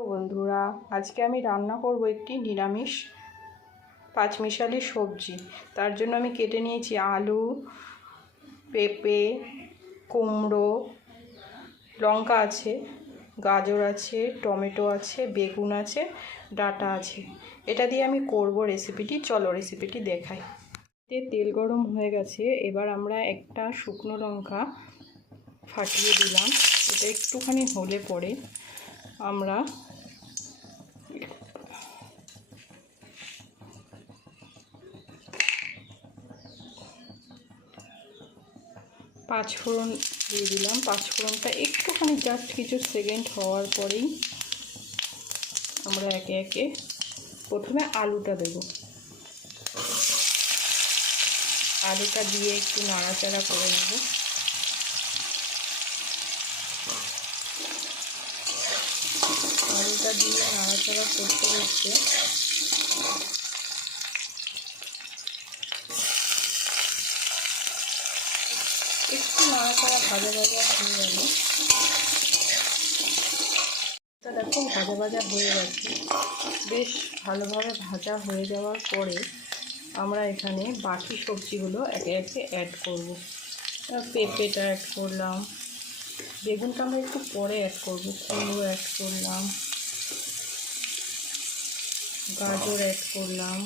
তো বন্ধুরা, আজকে আমি রান্না করব একটি নিরামিষ পাঁচমিশালি সবজি। তার জন্য আমি কেটে নিয়েছি আলু, পেঁপে, কুমড়ো, লঙ্কা আছে, গাজর আছে, টমেটো আছে, বেগুন আছে, ডাঁটা আছে। এটা দিয়ে আমি করব রেসিপিটি। চলো রেসিপিটি দেখাই। তেল গরম হয়ে গেছে, এবার আমরা একটা শুকনো লঙ্কা ফাটিয়ে দিলাম। এটা একটুখানি হলে পরে আমরা পাঁচফোড়ন দিয়ে দিলাম। পাঁচফোড়নটা একটুখানি জাস্ট কিছু সেকেন্ড হওয়ার পরেই আমরা একে একে প্রথমে আলুটা দেব। আলুটা দিয়ে একটু নাড়াচাড়া করে নেব। আলুটা দিয়ে নাড়াচাড়া করতে করতে একটু নাড়াচাড়া ভাজা ভাজা হয়ে গেল। দেখো ভাজা ভাজা হয়ে গেছে। বেশ ভালোভাবে ভাজা হয়ে যাওয়ার পরে আমরা এখানে বাকি সবজিগুলো একে একে অ্যাড করব। পেঁপেটা অ্যাড করলাম, বেগুনটা আমরা একটু পরে অ্যাড করব, কুমড়ো অ্যাড করলাম, গাজর অ্যাড করলাম,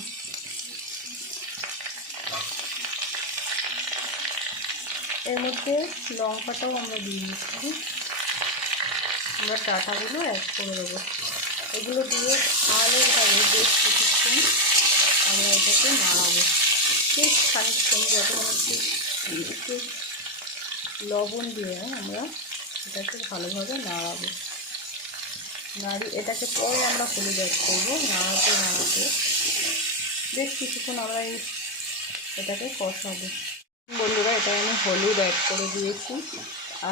এর মধ্যে লঙ্কাটাও আমরা দিয়ে দিচ্ছি। আমরা ডাঁটাগুলো অ্যাড করে দেবো। এগুলো দিয়ে ভালোভাবে বেশ কিছুক্ষণ আমরা এটাকে নাড়াবো। বেশ খানিকক্ষণ যতক্ষণ একটু লবণ দিয়ে আমরা এটাকে ভালোভাবে নাড়াবো। এটাকে পরে আমরা হলুদ অ্যাড করবো। নাড়াতে বেশ কিছুক্ষণ আমরা এটাকে কষাবো। বন্ধুরা, এটা আমি হলুদ অ্যাড করে দিয়েছি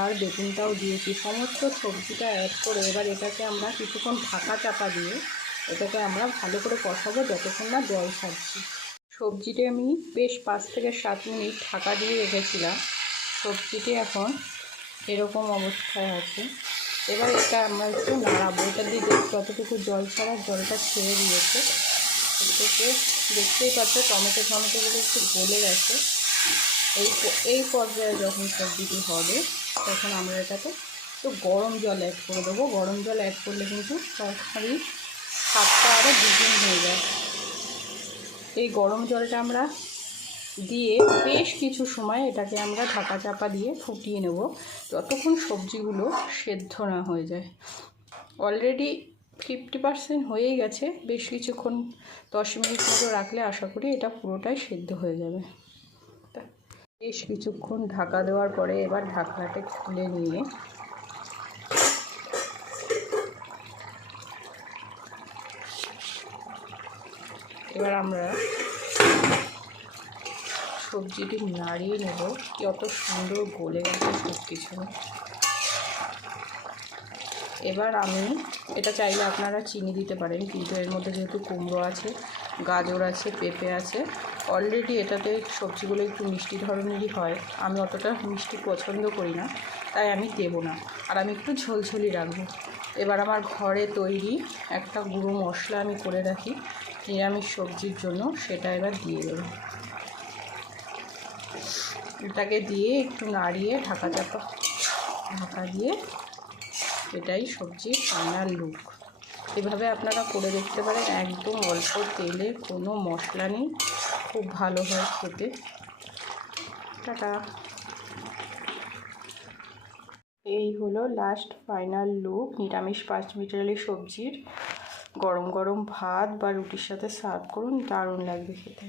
আর বেগুনটাও দিয়েছি। সমস্ত সবজিটা অ্যাড করে এবার এটাকে আমরা কিছুক্ষণ ঢাকা চাপা দিয়ে এটাকে আমরা ভালো করে কষাবো যতক্ষণ না জল ছাড়ছি। সবজিটি আমি বেশ 5 থেকে 7 মিনিট ঢাকা দিয়ে রেখেছিলাম। সবজিটি এখন এরকম অবস্থায় আছে। এবার এটা আমরা একটু নাড়াবো। এটা দিয়ে যতটুকু জল ছাড়ার জলটা ছেড়ে দিয়েছে। এটাকে দেখতেই পাচ্ছ টমেটোগুলো একটু গলে গেছে। এই পর্যায়ে যখন সবজিটি হবে তখন আমরা এটাকে একটু গরম জল অ্যাড করে দেবো। গরম জল অ্যাড করলে কিন্তু তরকারি স্বাদটা আরও দ্বিগুণ হয়ে যায়। এই গরম জলটা আমরা দিয়ে বেশ কিছু সময় এটাকে আমরা ঢাকা চাপা দিয়ে ফুটিয়ে নেব যতক্ষণ সবজিগুলো সেদ্ধ না হয়ে যায়। অলরেডি 50% হয়েই গেছে। বেশ কিছুক্ষণ 10 মিনিট মতো রাখলে আশা করি এটা পুরোটাই সেদ্ধ হয়ে যাবে। বেশ কিছুক্ষণ ঢাকা দেওয়ার পরে এবার ঢাকনাটা খুলে নিয়ে এবার আমরা সবজিটি নাড়িয়ে নেব। কত সুন্দর গলে গেছে সব কিছু। এবার আমি এটা চাইলে আপনারা চিনি দিতে পারেন, কিন্তু এর মধ্যে যেহেতু কুমড়ো আছে, গাজর আছে, পেঁপে আছে, অলরেডি এটাতে সবজিগুলো একটু মিষ্টি ধরনেরই হয়। আমি অতটা মিষ্টি পছন্দ করি না, তাই আমি দেবো না। আর আমি একটু ঝোলঝোলি রাখবো। এবার আমার ঘরে তৈরি একটা গুঁড়ো মশলা আমি করে রাখি নিরামিষ সবজির জন্য, সেটা এবার দিয়ে দেবো। এটাকে দিয়ে একটু নাড়িয়ে ঢাকা দিয়ে এটাই সবজির ফাইনাল লুক। এভাবে আপনারা করে দেখতে পারেন। একদম অল্প তেলে, কোনো মশলা নেই, খুব ভালো হয় খেতে। টাটা। এই হলো লাস্ট ফাইনাল লুক নিরামিষ পাঁচমিশালি সবজির। গরম গরম ভাত বা রুটির সাথে সার্ভ করুন, দারুণ লাগবে খেতে।